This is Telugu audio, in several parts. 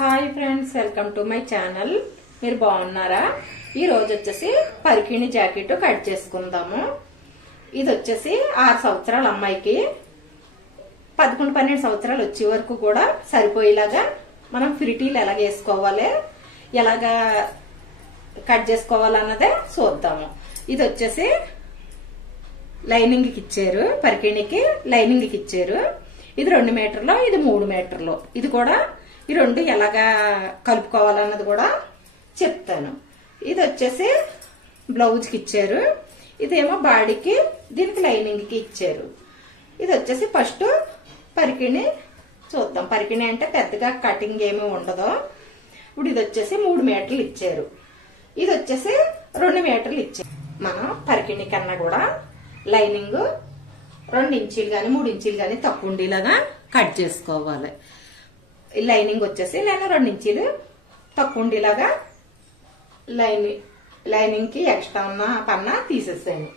Hi friends, welcome to my channel. మీరు బాగున్నారా? ఈ రోజు వచ్చేసి పరికిణి జాకెట్ కట్ చేసుకుందాము. ఇది వచ్చేసి 6 సంవత్సరాల అమ్మాయికి 11-12 సంవత్సరాలు వచ్చే వరకు కూడా సరిపోయేలాగా మనం ఫిరిటీలు ఎలాగ వేసుకోవాలి, ఎలాగా కట్ చేసుకోవాలన్నదే చూద్దాము. ఇది వచ్చేసి లైనింగ్ కి ఇచ్చారు, పరికిణికి లైనింగ్ కి ఇచ్చారు. ఇది 2 మీటర్లు, ఇది 3 మీటర్లు. ఇది కూడా ఈ రెండు ఎలాగా కలుపుకోవాలన్నది కూడా చెప్తాను. ఇది వచ్చేసి బ్లౌజ్ కి ఇచ్చారు, ఇదేమో బాడీకి, దీనికి లైనింగ్ కి ఇచ్చారు. ఇది వచ్చేసి ఫస్ట్ పరికిణి చూద్దాం. పరికిణి అంటే పెద్దగా కటింగ్ ఏమీ ఉండదు. ఇప్పుడు ఇది వచ్చేసి 3 మీటర్లు ఇచ్చారు, ఇది వచ్చేసి 2 మీటర్లు ఇచ్చారు. మనం పరికిణి కన్నా కూడా లైనింగ్ 2 ఇంచీలు గాని 3 ఇంచీలు గాని తక్కువ ఉండేలాగా కట్ చేసుకోవాలి. లైనింగ్ వచ్చేసి నేను 2 ఇంచీలు తక్కువ ఉండేలాగా లైనింగ్ కి ఎక్స్ట్రా ఉన్న పన్నా తీసేసాను.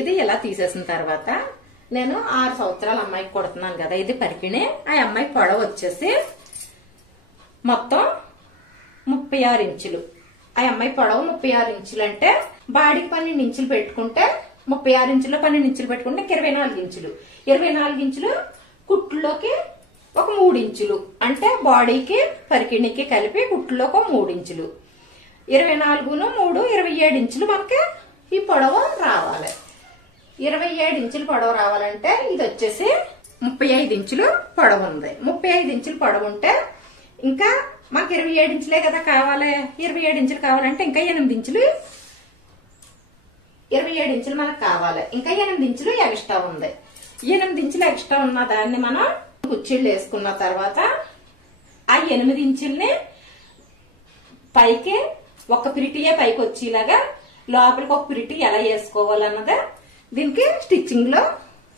ఇది ఇలా తీసేసిన తర్వాత నేను 6 సంవత్సరాల అమ్మాయికి కొడుతున్నాను కదా, ఇది పరికిణి. ఆ అమ్మాయి పొడవు వచ్చేసి మొత్తం 36 ఇంచులు. ఆ అమ్మాయి పొడవు 36 ఇంచులు అంటే బాడీకి 12 ఇంచులు పెట్టుకుంటే 36 ఇంచుల్లో 12 ఇంచులు పెట్టుకుంటే 24 ఇంచులు. 24 ఇంచులు కుట్లోకి ఒక 3 ఇంచులు అంటే బాడీకి పరికిణికి కలిపి కుట్లోకి 3 ఇంచులు. 24 3 27 ఇంచులు మనకి ఈ పొడవు రావాలి. 27 ఇంచులు పొడవు రావాలంటే ఇది వచ్చేసి 35 ఇంచులు పొడవు ఉంది. 35 ఇంచులు పొడవు ఉంటే ఇంకా మాకు 27 ఇంచులే కదా కావాలి. 27 ఇంచులు కావాలంటే ఇంకా 8 ఇంచులు, 27 ఇంచులు మనకు కావాలి. ఇంకా 8 ఇంచులు ఎక్స్ట్రా ఉంది. 8 ఇంచులు ఎక్స్ట్రా ఉన్న దాన్ని మనం కుర్చీలు వేసుకున్న తర్వాత ఆ 8 ఇంచుల్ని పైకి ఒక పిరిటియే పైకి వచ్చేలాగా లోపలికి ఒక పిరిటి ఎలా వేసుకోవాలన్నదే దీనికి స్టిచ్చింగ్ లో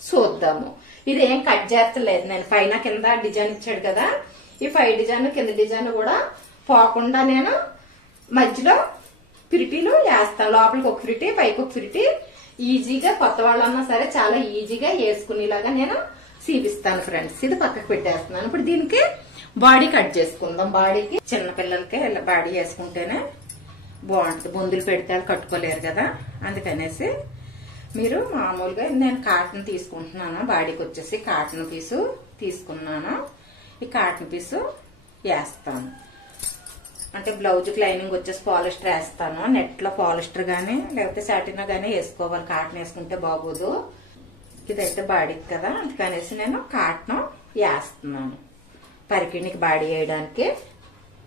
చూద్దాము. ఇది ఏం కట్ చేస్తలేదు నేను, పైన కింద డిజైన్ ఇచ్చాడు కదా, ఈ పై డిజైన్ కింద డిజైన్ కూడా పోకుండా నేను మధ్యలో పిరిటీలు వేస్తాను. లోపలికి ఒక పిరిటి పైకి ఒక పిరిటి ఈజీగా కొత్త వాళ్ళన్నా సరే చాలా ఈజీగా వేసుకునేలాగా నేను చూపిస్తాను ఫ్రెండ్స్. ఇది పక్కకు పెట్టేస్తున్నాను. ఇప్పుడు దీనికి బాడీ కట్ చేసుకుందాం. బాడీకి చిన్న పిల్లలకి ఇలా బాడీ వేసుకుంటేనే బాగుంటుంది, బొందులు పెడితే కట్టుకోలేరు కదా, అందుకనేసి మీరు మామూలుగా నేను కాటన్ తీసుకుంటున్నాను. బాడీకి వచ్చేసి కాటన్ పీసు తీసుకున్నాను. ఈ కాటన్ పీసు వేస్తాను. అంటే బ్లౌజ్ కి లైనింగ్ వచ్చేసి పాలిస్టర్ వేస్తాను. నెట్ లో పాలిస్టర్ గానీ లేకపోతే సాటిన్ గానీ వేసుకోవాలి, కాటన్ వేసుకుంటే బాగోదు. ఇదైతే బాడీకి కదా, అందుకనేసి నేను కాటన్ వేస్తున్నాను పరికిణికి బాడీ వేయడానికి.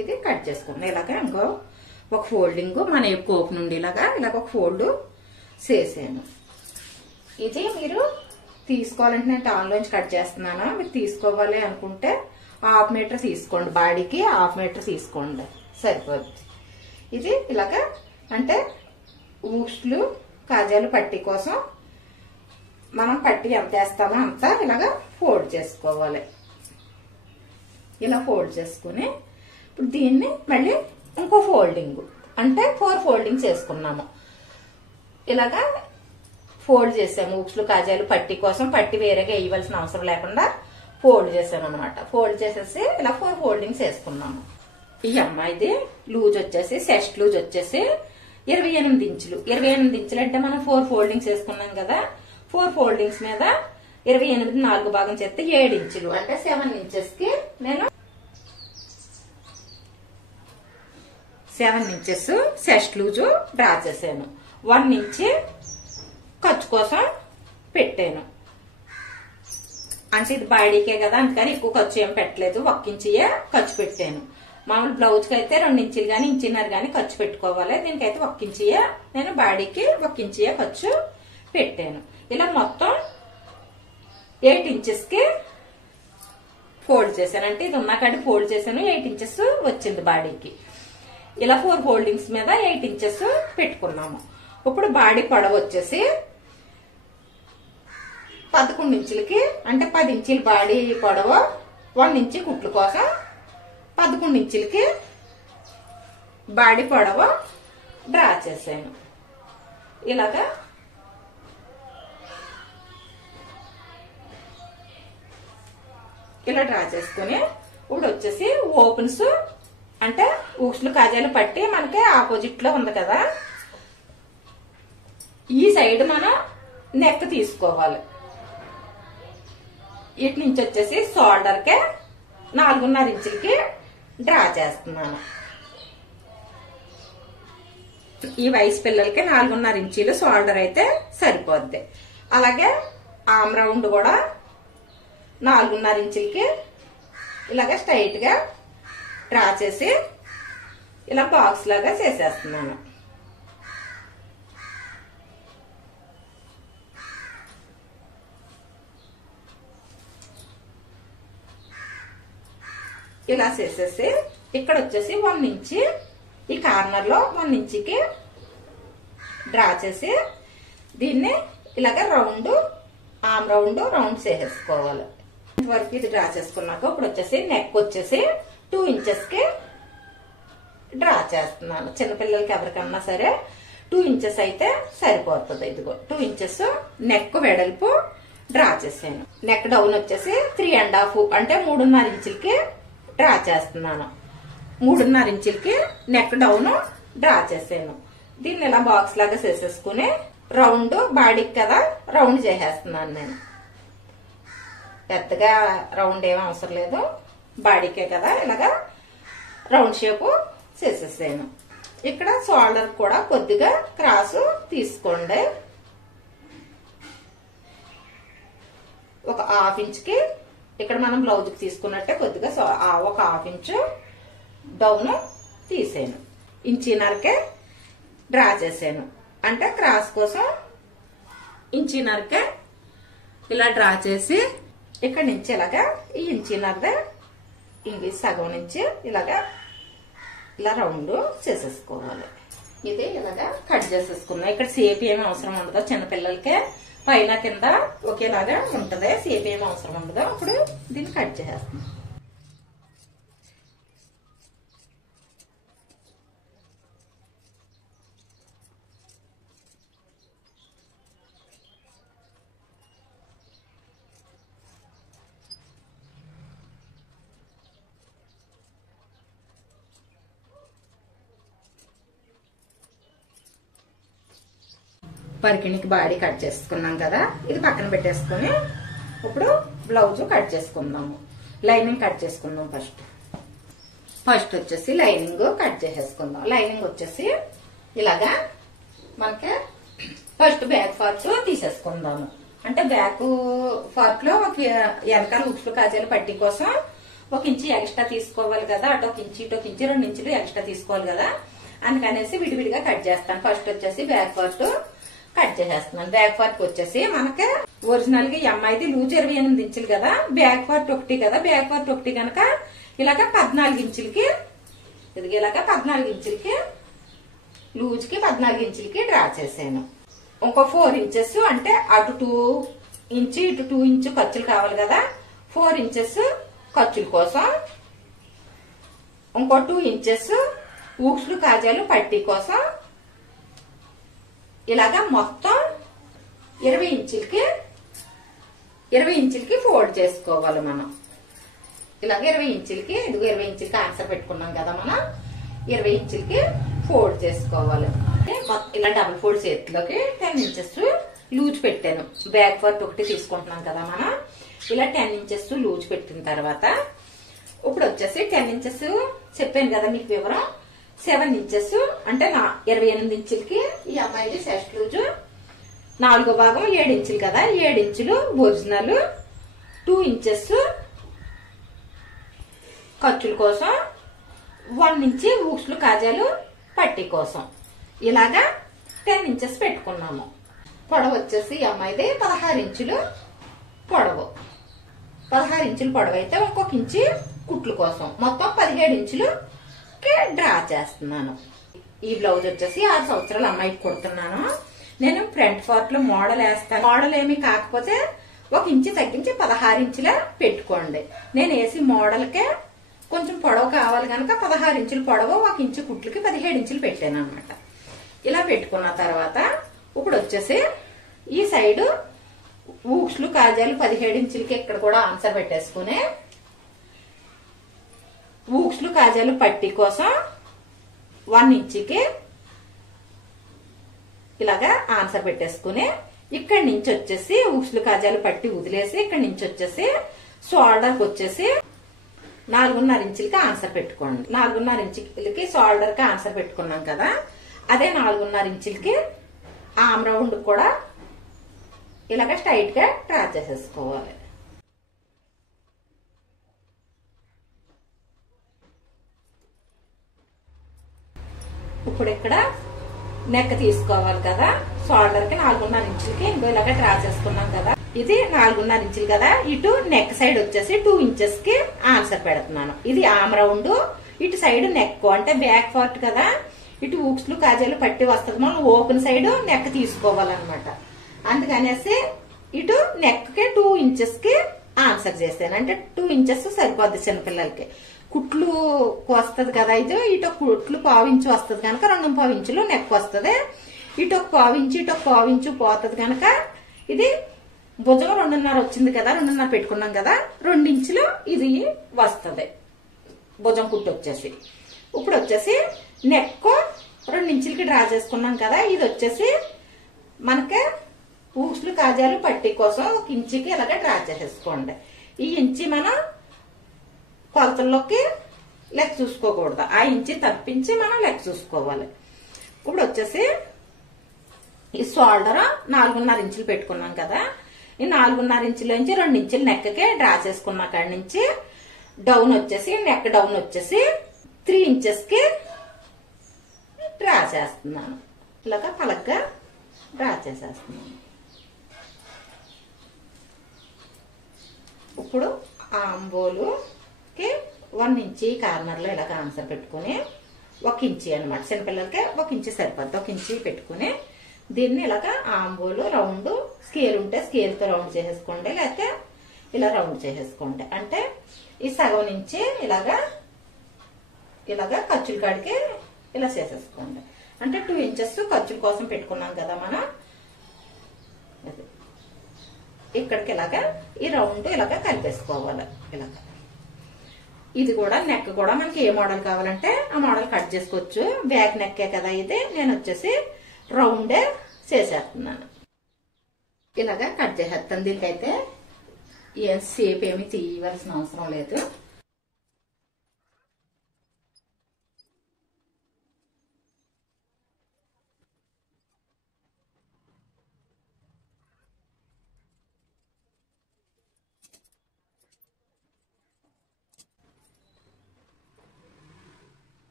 ఇది కట్ చేసుకున్నాను. ఇలాగా ఇంకో ఒక ఫోల్డింగ్ మన కోపు నుండి ఇలాగా ఒక ఫోల్డ్ చేసాను. ఇది మీరు తీసుకోవాలంటే నేను టాన్లోంచి కట్ చేస్తున్నాను. మీరు తీసుకోవాలి అనుకుంటే 1/2 మీటర్ తీసుకోండి, బాడీకి 1/2 మీటర్ తీసుకోండి సరిపోద్ది. ఇది ఇలాగా అంటే ఊస్లు కాజాలు పట్టీ కోసం మనం పట్టీ ఎంత వేస్తామో అంతా ఇలాగా ఫోల్డ్ చేసుకోవాలి. ఇలా ఫోల్డ్ చేసుకుని ఇప్పుడు దీన్ని మళ్ళీ ఇంకో ఫోల్డింగ్ అంటే 4 ఫోల్డింగ్స్ వేసుకున్నాము. ఇలాగా ఫోల్డ్ చేసాము. ఊక్స్లు కాజాలు పట్టీ కోసం పట్టీ వేరేగా వేయవలసిన అవసరం లేకుండా ఫోల్డ్ చేసాను అనమాట. ఫోల్డ్ చేసేసి ఇలా 4 ఫోల్డింగ్స్ వేసుకున్నాము. ఈ అమ్మాయిది లూజ్ వచ్చేసి చెస్ట్ లూజ్ వచ్చేసి 28 ఇంచులు. 28 ఇంచులు అంటే మనం 4 ఫోల్డింగ్స్ వేసుకున్నాం కదా, 4 ఫోల్డింగ్స్ మీద 28 4 భాగం చేస్తే 7 ఇంచులు అంటే 7 ఇంచెస్ కి నేను 7 ఇంచెస్ చెస్ట్ లూజ్ డ్రా చేశాను. 1 ఇంచ్ ఖర్చు కోసం పెట్టాను. అంటే ఇది బాడీకే కదా, అందుకని ఎక్కువ ఖర్చు ఏం పెట్టలేదు, 1 ఇంచియే ఖర్చు పెట్టాను. మామూలు బ్లౌజ్ కి అయితే 2 ఇంచులు గానీ 1.5 ఇంచ్ గానీ ఖర్చు పెట్టుకోవాలి. దీనికైతే 1 ఇంచియే, నేను బాడీకి 1 ఇంచియే ఖర్చు పెట్టాను. ఇలా మొత్తం 8 ఇంచెస్ కి ఫోల్డ్ చేశాను. అంటే ఇది ఉన్న కాడి ఫోల్డ్ చేశాను, 8 ఇంచెస్ వచ్చింది బాడీకి. ఇలా 4 ఫోల్డింగ్స్ మీద 8 ఇంచెస్ పెట్టుకున్నాము. ఇప్పుడు బాడీ పొడవు వచ్చేసి 11 ఇంచులకి అంటే 10 ఇంచుల బాడీ పొడవు, 1 ఇంచ్ కుట్లు కోసం 11 ఇంచులకి బాడీ పొడవు డ్రా చేశాను. ఇలాగా ఇలా డ్రా చేసుకుని ఇప్పుడు వచ్చేసి ఓపెన్స్ అంటే ఊక్స్లు కాజాలు పట్టి మనకి ఆపోజిట్ లో ఉంది కదా, ఈ సైడ్ మనం నెక్ తీసుకోవాలి. ఇటు నుంచి వచ్చేసి షోల్డర్ కి 4.5 ఇంచులకి డ్రా చేస్తున్నాను. ఈ వయసు పిల్లలకి 4.5 ఇంచీలు షోల్డర్ అయితే సరిపోద్ది. అలాగే ఆమ్ రౌండ్ కూడా 4.5 ఇంచులకి ఇలాగ స్ట్రైట్ గా డ్రా చేసి ఇలా బాక్స్ లాగా చేసేస్తున్నాను. ఇలా చేసేసి ఇక్కడ వచ్చేసి 1 ఇంచ్ ఈ కార్నర్ లో 1 ఇంచుకి డ్రా చేసి దీన్ని ఇలాగ రౌండ్ ఆమ్ రౌండ్ చేసేసుకోవాలి. ఇంతవరకు ఇది డ్రా చేసుకున్నాక ఇప్పుడు వచ్చేసి నెక్ వచ్చేసి 2 ఇంచెస్ కి డ్రా చేస్తున్నాను. చిన్నపిల్లలకి ఎవరికన్నా సరే 2 ఇంచెస్ అయితే సరిపోతుంది. ఇదిగో 2 ఇంచెస్ నెక్ వెడల్పు డ్రా చేసాను. నెక్ డౌన్ వచ్చేసి 3.5 అంటే 3.5 ఇంచులకి డ్రా చేస్తున్నాను. 3.5 ఇంచులకి నెక్ డౌన్ డ్రా చేసాను. దీన్ని ఇలా బాక్స్ లాగా చేసేసుకుని రౌండ్ బాడీకి కదా రౌండ్ చేసేస్తున్నాను. నేను పెద్దగా రౌండ్ ఏమీ అవసరం లేదు, బాడీకే కదా ఇలాగా రౌండ్ షేప్ చేసేసాను. ఇక్కడ షోల్డర్ కూడా కొద్దిగా క్రాస్ తీసుకోండి. ఒక 1/2 ఇంచుకి ఇక్కడ మనం బ్లౌజ్ కి తీసుకున్నట్టే కొద్దిగా ఒక 1/2 ఇంచు డౌన్ తీసాను. ఇంచీనరకే డ్రా చేసాను. అంటే క్రాస్ కోసం ఇంచీనరకే ఇలా డ్రా చేసి ఇక్కడ నుంచి ఇలాగా ఈ ఇంచీనరదే ఇంగ్లీష్ సగం నుంచి ఇలాగా ఇలా రౌండ్ చేసేసుకోవాలి. ఇది ఇలాగా కట్ చేసేసుకున్నాం. ఇక్కడ సేప్ ఏమి అవసరం ఉండదు, చిన్నపిల్లలకే పైన కింద ఒకేలాగా ఉంటది, సేప్ ఏమి అవసరం ఉండదు. అప్పుడు దీన్ని కట్ చేసేస్తున్నాం. పరికిణికి బాడీ కట్ చేసుకున్నాం కదా, ఇది పక్కన పెట్టేసుకుని ఇప్పుడు బ్లౌజ్ కట్ చేసుకుందాము. లైనింగ్ కట్ చేసుకుందాం. ఫస్ట్ వచ్చేసి లైనింగ్ కట్ చేసేసుకుందాం. లైనింగ్ వచ్చేసి ఇలాగా మనకి ఫస్ట్ బ్యాక్ పార్ట్ తీసేసుకుందాము. అంటే బ్యాక్ పార్ట్ లో ఒక వెనకాల హుక్స్ కాజాలు పట్టీ కోసం 1 ఇంచు ఎక్స్ట్రా తీసుకోవాలి కదా, అటు 1 ఇంచు ఇటు 1 ఇంచు 2 ఇంచులు ఎక్స్ట్రా తీసుకోవాలి కదా, అందుకనేసి విడివిడిగా కట్ చేస్తాను. ఫస్ట్ వచ్చేసి బ్యాక్ పార్ట్ కట్ చేసేస్తున్నాను. బ్యాక్ పార్ట్ వచ్చేసి మనకి ఒరిజినల్ గా అమ్మాయిది లూజ్ 28 ఇంచులు కదా, బ్యాక్ పార్ట్ 1 కదా, బ్యాక్ పార్ట్ 1 కనుక ఇలాగ 14 ఇంచులకి ఇది ఇలాగ 14 ఇంచులకి లూజ్ కి 14 ఇంచులకి డ్రా చేసాను. ఇంకో 4 ఇంచెస్ అంటే అటు 2 ఇంచు ఇటు 2 ఇంచు ఖర్చులు కావాలి కదా, 4 ఇంచెస్ ఖర్చుల కోసం, ఇంకో 2 ఇంచెస్ ఊక్స్లు కాజాలు పట్టీ కోసం ఇలాగా మొత్తం 20 ఇంచులకి ఫోల్డ్ చేసుకోవాలి. మనం ఇలాగ 20 ఇంచులకి ఇదిగో 20 ఇంచులకి ఆన్సర్ పెట్టుకున్నాం కదా, మనం 20 ఇంచులకి ఫోల్డ్ చేసుకోవాలి. ఇలా డబుల్ ఫోల్డ్ చేతిలోకి 10 ఇంచెస్ లూజ్ పెట్టాను. బ్యాక్ పార్ట్ 1 తీసుకుంటున్నాం కదా మనం, ఇలా 10 ఇంచెస్ లూజ్ పెట్టిన తర్వాత ఇప్పుడు వచ్చేసి 10 ఇంచెస్ చెప్పాను కదా మీకు వివరం, 7 ఇంచెస్ అంటే 28 ఇంచులకి ఈ అమ్మాయిది చెస్ట్ లూజ్, 4వ భాగం 7 ఇంచులు కదా, 7 ఇంచులు ఒరిజినల్, 2 ఇంచెస్ ఖర్చుల కోసం, 1 ఇంచు ఊక్స్లు కాజాలు పట్టీ కోసం ఇలాగా 10 ఇంచెస్ పెట్టుకున్నాము. పొడవు వచ్చేసి ఈ అమ్మాయిది 16 ఇంచులు పొడవు. 16 ఇంచులు పొడవు అయితే 1 ఇంచు కుట్ల కోసం మొత్తం 17 ఇంచులు డ్రా చేస్తున్నాను. ఈ బ్లౌజ్ వచ్చేసి 6 సంవత్సరాల అమ్మాయికి కుడుతున్నాను. నేను ఫ్రంట్ పార్ట్ లో మోడల్ వేస్తాను. మోడల్ ఏమి కాకపోతే 1 ఇంచు తగ్గించి 16 ఇంచుల పెట్టుకోండి. నేను వేసి మోడల్ కే కొంచెం పొడవు కావాలి కనుక 16 ఇంచుల పొడవు 1 ఇంచు కుట్లకి 17 ఇంచులు పెట్టాను అనమాట. ఇలా పెట్టుకున్న తర్వాత ఇప్పుడు వచ్చేసి ఈ సైడ్ ఊక్స్లు కాజాలు 17 ఇంచులకి ఇక్కడ కూడా ఆన్సర్ పెట్టేసుకుని ఊక్స్లు కాజాలు పట్టి కోసం 1 ఇంచుకి ఇలాగా ఆన్సర్ పెట్టేసుకుని ఇక్కడి నుంచి వచ్చేసి ఊక్స్లు కాజాలు పట్టి వదిలేసి ఇక్కడి నుంచి వచ్చేసి షోల్డర్ కి వచ్చేసి 4.5 ఇంచులకి ఆన్సర్ పెట్టుకోండి. 4.5 ఇంచులకి షోల్డర్ కి ఆన్సర్ పెట్టుకున్నాం కదా, అదే 4.5 ఇంచులకి ఆమ్ రౌండ్ కూడా ఇలాగ స్ట్రైట్ గా డ్రా చేసేసుకోవాలి. ఇప్పుడు ఇక్కడ నెక్ తీసుకోవాలి కదా, షోల్డర్ కి 4.5 ఇంచులకి ఇంకో ఇలాగ డ్రా చేసుకున్నాం కదా, ఇది 4.5 ఇంచులు కదా, ఇటు నెక్ సైడ్ వచ్చేసి 2 ఇంచెస్ కి ఆన్సర్ పెడుతున్నాను. ఇది ఆమ్ రౌండ్, ఇటు సైడ్ నెక్ అంటే బ్యాక్ పార్ట్ కదా, ఇటు ఊక్స్లు కాజాలు పట్టి వస్తుంది, మనం ఓపెన్ సైడ్ నెక్ తీసుకోవాలన్నమాట. అందుకనేసి ఇటు నెక్ కి 2 ఇంచెస్ కి ఆన్సర్ చేశాను. అంటే 2 ఇంచెస్ సరిపోద్ది చిన్నపిల్లలకి. కుట్లు వస్తుంది కదా, ఇది ఇటు కుట్లు 1/4 ఇంచు వస్తుంది కనుక 2.5 ఇంచులు నెక్ వస్తుంది. ఇటు 1/4 ఇంచు ఇటు 1/4 ఇంచు పోతుంది కనుక ఇది భుజం 2.5 వచ్చింది కదా, 2.5 పెట్టుకున్నాం కదా, 2 ఇంచులు ఇది వస్తుంది భుజం కుట్టు వచ్చేసి. ఇప్పుడు వచ్చేసి నెక్ 2 ఇంచులకి డ్రా చేసుకున్నాం కదా, ఇది వచ్చేసి మనకి ఊక్స్లు కాజాలు పట్టి కోసం 1 ఇంచుకి ఇలాగ డ్రా చేసేసుకోండి. ఈ ఇంచి మనం కొలతల్లోకి లెక్క చూసుకోకూడదు, ఆ ఇంచి తప్పించి మనం లెక్క చూసుకోవాలి. ఇప్పుడు వచ్చేసి ఈ షోల్డర్ 4.5 ఇంచులు పెట్టుకున్నాం కదా, ఈ 4.5 ఇంచుల నుంచి 2 ఇంచులు నెక్కి డ్రా చేసుకున్న కాడి నుంచి డౌన్ వచ్చేసి నెక్ డౌన్ వచ్చేసి 3 ఇంచెస్ కి డ్రా చేస్తున్నాను. ఇలాగా పలగ్గా డ్రా చేసేస్తున్నాను. ఇప్పుడు ఆంబోలుకి 1 ఇంచి కార్నర్ లో ఇలాగ ఆన్సర్ పెట్టుకుని 1 ఇంచి అనమాట, చిన్నపిల్లలకి 1 ఇంచి సరిపోద్ది, 1 ఇంచి పెట్టుకుని దీన్ని ఇలాగ ఆంబోలు రౌండ్ స్కేల్ ఉంటే స్కేల్ తో రౌండ్ చేసేసుకోండి, లేకపోతే ఇలా రౌండ్ చేసేసుకోండి. అంటే ఈ సగం నుంచి ఇలాగా ఖర్చుల కాడికి ఇలా చేసేసుకోండి. అంటే 2 ఇంచెస్ ఖర్చుల కోసం పెట్టుకున్నాం కదా మనం, ఇక్కడికి ఇలాగా ఈ రౌండ్ ఇలాగా కలిపేసుకోవాలి. ఇలాగా ఇది కూడా నెక్ కూడా మనకి ఏ మోడల్ కావాలంటే ఆ మోడల్ కట్ చేసుకోవచ్చు. బ్యాక్ నెక్కే కదా ఇది, నేను వచ్చేసి రౌండే చేసేస్తున్నాను. ఇలాగా కట్ చేసేస్తాను. దీనికైతే ఏం షేప్ ఏమి తీయవలసిన అవసరం లేదు.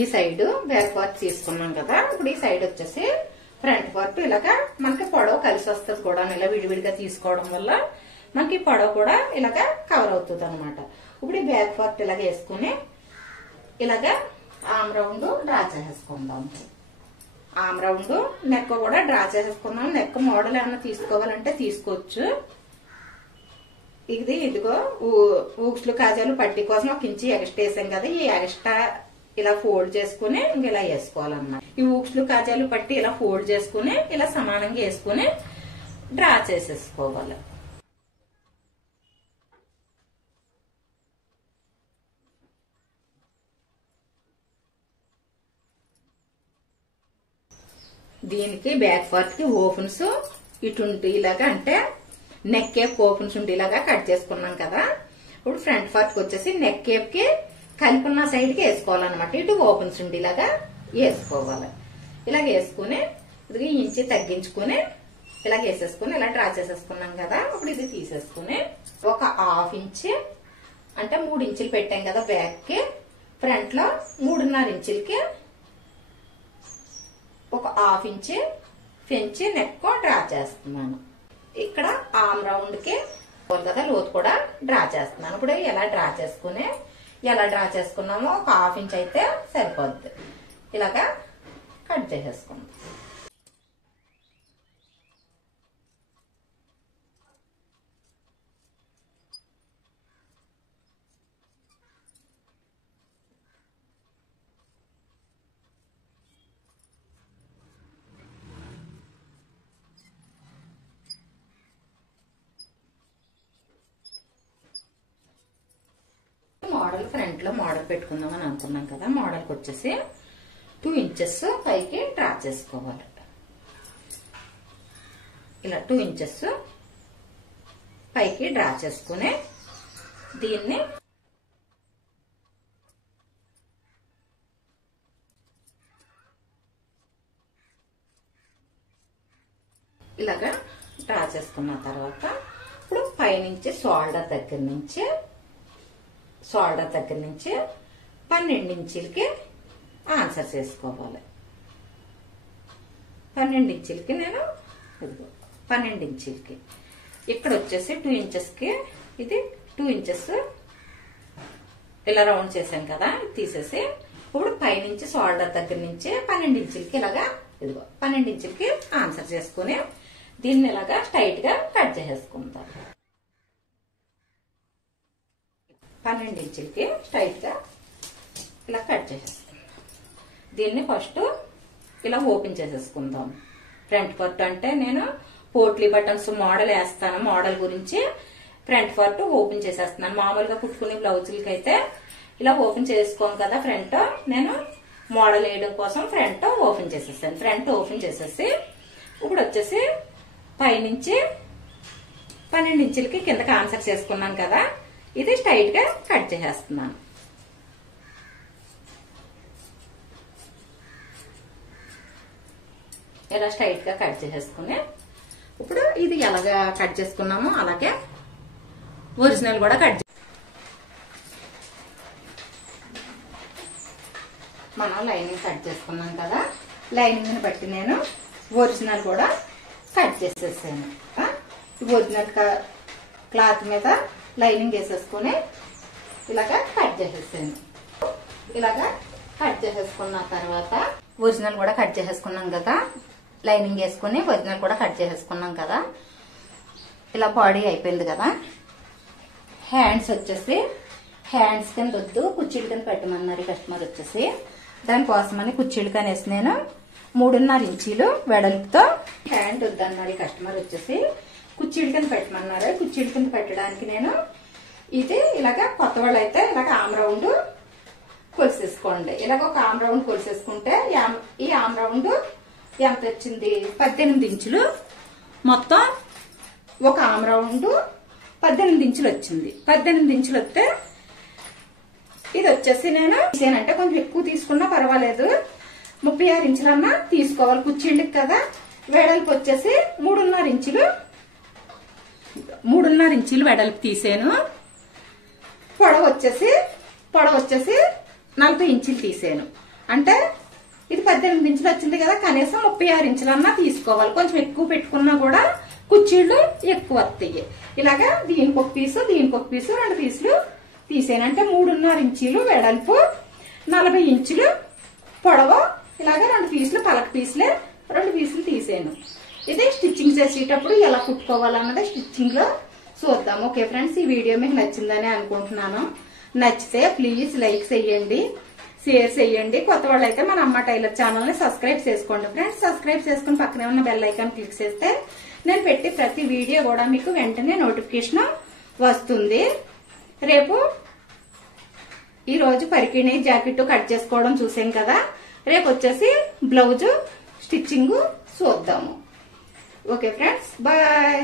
ఈ సైడ్ బ్యాక్ పార్ట్ తీసుకున్నాం కదా, ఇప్పుడు ఈ సైడ్ వచ్చేసి ఫ్రంట్ పార్ట్ ఇలాగా మనకి పొడవు కలిసి వస్తుంది కూడా, ఇలా విడివిడిగా తీసుకోవడం వల్ల మనకి పొడవు కూడా ఇలాగా కవర్ అవుతుంది అనమాట. ఇప్పుడు ఈ బ్యాక్ పార్ట్ ఇలాగ వేసుకుని ఇలాగా ఆమ్ రౌండ్ డ్రా చేసేసుకుందాం. ఆమ్ రౌండ్ నెక్ కూడా డ్రా చేసేసుకుందాం. నెక్ మోడల్ ఏమైనా తీసుకోవాలంటే తీసుకోవచ్చు. ఇదిగో ఊక్స్లు కాజాలు పట్టి కోసం 1 ఇంచి ఎక్స్ట్రా వేసాం కదా, ఈ ఎక్స్ట్రా ఇలా ఫోల్డ్ చేసుకుని ఇంక ఇలా వేసుకోవాలన్నమాట. ఈ ఊక్స్లు కాజాలు పట్టి ఇలా ఫోల్డ్ చేసుకుని ఇలా సమానంగా వేసుకుని డ్రా చేసేసుకోవాలి. దీనికి బ్యాక్ పార్ట్ కి ఓపెన్స్ ఇటు ఇలాగా, అంటే నెక్ కేప్ ఓపెన్స్ ఉండేలాగా కట్ చేసుకున్నాం కదా. ఇప్పుడు ఫ్రంట్ పార్ట్ కి వచ్చేసి నెక్ కేప్ కి కలిపున్న సైడ్ కి వేసుకోవాలన్నమాట, ఇటు ఓపెన్స్ ఉండేలాగా వేసుకోవాలి. ఇలాగ వేసుకుని ఇది ఇంచి తగ్గించుకుని ఇలాగ వేసేసుకుని ఇలా డ్రా చేసేసుకున్నాం కదా. ఇప్పుడు ఇది తీసేసుకుని 1/2 ఇంచ్ అంటే 3 ఇంచులు పెట్టాం కదా బ్యాక్ కి, ఫ్రంట్ లో 3.5 ఇంచులకి 1/2 ఇంచ్ పెంచి నెక్ డ్రా చేస్తున్నాను. ఇక్కడ ఆమ్ రౌండ్ కి కదా లోతు కూడా డ్రా చేస్తున్నాను. ఇప్పుడు ఎలా డ్రా చేసుకున్నామో 1/2 ఇంచ్ అయితే సరిపోద్ది. ఇలాగా కట్ చేసేసుకుందాం. మోడల్ ఫ్రంట్ లో మోడల్ పెట్టుకుందాం అని అనుకున్నాం కదా, మోడల్ కి వచ్చేసి 2 ఇంచెస్ పైకి డ్రా చేసుకోవాలి. ఇలా 2 ఇంచెస్ పైకి డ్రా చేసుకుని దీన్ని ఇలాగా డ్రా చేసుకున్న తర్వాత ఇప్పుడు పైనుంచి షోల్డర్ దగ్గర నుంచి 12 ఇంచులకి ఆన్సర్ చేసుకోవాలి. 12 ఇంచులకి నేను 12 ఇంచులకి ఇక్కడ వచ్చేసి 2 ఇంచెస్కి ఇది 2 ఇంచెస్ ఇలా రౌండ్ చేశాను కదా, తీసేసి ఇప్పుడు పైనుంచి షోల్డర్ దగ్గర నుంచి 12 ఇంచులకి ఇలాగా 12 ఇంచులకి ఆన్సర్ చేసుకుని దీన్ని ఇలాగా స్ట్రైట్ గా కట్ చేసేసుకుంటాం. 12 ఇంచులకి స్ట్రైట్ గా ఇలా కట్ చేసేసుకుందాం. దీన్ని ఫస్ట్ ఇలా ఓపెన్ చేసేసుకుందాం. ఫ్రంట్ పార్ట్ అంటే నేను పోట్లీ బటన్స్ మోడల్ వేస్తాను, మోడల్ గురించి ఫ్రంట్ పార్ట్ ఓపెన్ చేసేస్తున్నాను. మామూలుగా కుట్టుకునే బ్లౌజులకి అయితే ఇలా ఓపెన్ చేసుకోం కదా, ఫ్రంట్ నేను మోడల్ వేయడం కోసం ఫ్రంట్ ఓపెన్ చేసేసాను. ఫ్రంట్ ఓపెన్ చేసేసి ఇప్పుడు వచ్చేసి పైనుంచి 12 ఇంచులకి కిందకి ఆన్సర్ చేసుకున్నాను కదా, ఇది స్ట్రైట్ గా కట్ చేసేస్తున్నాను. ఇలా స్ట్రైట్ గా కట్ చేసేసుకుని ఇప్పుడు ఇది ఎలాగా కట్ చేసుకున్నామో అలాగే ఒరిజినల్ కూడా మనం లైనింగ్ కట్ చేసుకున్నాం కదా, లైనింగ్ ని బట్టి నేను ఒరిజినల్ కూడా కట్ చేసేసాను. ఒరిజినల్ క్లాత్ మీద లైనింగ్ వేసేసుకుని ఇలాగా కట్ చేసేసాను. ఇలాగా కట్ చేసేసుకున్న తర్వాత ఒరిజినల్ కూడా కట్ చేసేసుకున్నాం కదా, లైనింగ్ వేసుకుని ఒరిజినల్ కూడా కట్ చేసేసుకున్నాం కదా, ఇలా బాడీ అయిపోయింది కదా. హ్యాండ్స్ వచ్చేసి హ్యాండ్స్ కింద వద్దు, కుర్చీల కింద పెట్టమన్నారు కస్టమర్ వచ్చేసి. దానికోసమని కుర్చీలు కనేసి నేను 3.5 ఇంచీలు వెడల్పుతో హ్యాండ్ వద్దన్నారు కస్టమర్ వచ్చేసి. కుర్చీల కింద పెట్టమన్నారు. కుర్చీల కింద పెట్టడానికి నేను ఇది ఇలాగా కొత్త వాళ్ళు అయితే ఇలాగ ఆమ్ రౌండ్ కొలిసేసుకోండి. ఇలాగ ఒక ఆమ్ రౌండ్ కొలిసేసుకుంటే ఈ ఆమ్ రౌండ్ ఎంత వచ్చింది, 18 ఇంచులు. మొత్తం ఒక ఆమ్ రౌండ్ 18 ఇంచులు వచ్చింది. 18 ఇంచులు వస్తే ఇది వచ్చేసి నేను అంటే కొంచెం ఎక్కువ తీసుకున్నా పర్వాలేదు, 36 ఇంచులన్నా తీసుకోవాలి కుర్చీళ్ళకి కదా. వెడల్పు వచ్చేసి 3.5 ఇంచులు వెడల్పు తీసాను. పొడవు వచ్చేసి 40 ఇంచులు తీసాను. అంటే ఇది 18 ఇంచులు వచ్చింది కదా, కనీసం 36 ఇంచులన్నా తీసుకోవాలి. కొంచెం ఎక్కువ పెట్టుకున్నా కూడా కుర్చీళ్ళు ఎక్కువ వస్తాయి. ఇలాగా దీనికి ఒక పీసు, దీనికి ఒక పీసు, 2 పీసులు తీసాను. అంటే 3.5 ఇంచులు వెడల్పు, 40 ఇంచులు పొడవు. ఇలాగా 2 పీసులు, పలక పీసులే 2 పీసులు తీసాను. ఇది స్టిచ్చింగ్ చేసేటప్పుడు ఎలా కుట్టుకోవాలన్నది స్టిచ్చింగ్ లో చూద్దాం. ఓకే ఫ్రెండ్స్, ఈ వీడియో మీకు నచ్చిందని అనుకుంటున్నాను. నచ్చితే ప్లీజ్ లైక్ చేయండి, షేర్ చేయండి. కొత్త వాళ్ళు అయితే మన అమ్మ టైలర్ ఛానల్ ని సబ్స్క్రైబ్ చేసుకోండి ఫ్రెండ్స్. సబ్స్క్రైబ్ చేసుకుని పక్కనే ఉన్న బెల్ ఐకాన్ క్లిక్ చేస్తే నేను పెట్టి ప్రతి వీడియో కూడా మీకు వెంటనే నోటిఫికేషన్ వస్తుంది. రేపు ఈ రోజు పరికిణి జాకెట్ కట్ చేసుకోవడం చూసాం కదా, రేపు వచ్చేసి బ్లౌజ్ స్టిచ్చింగ్ చూద్దాము. Okay friends, bye.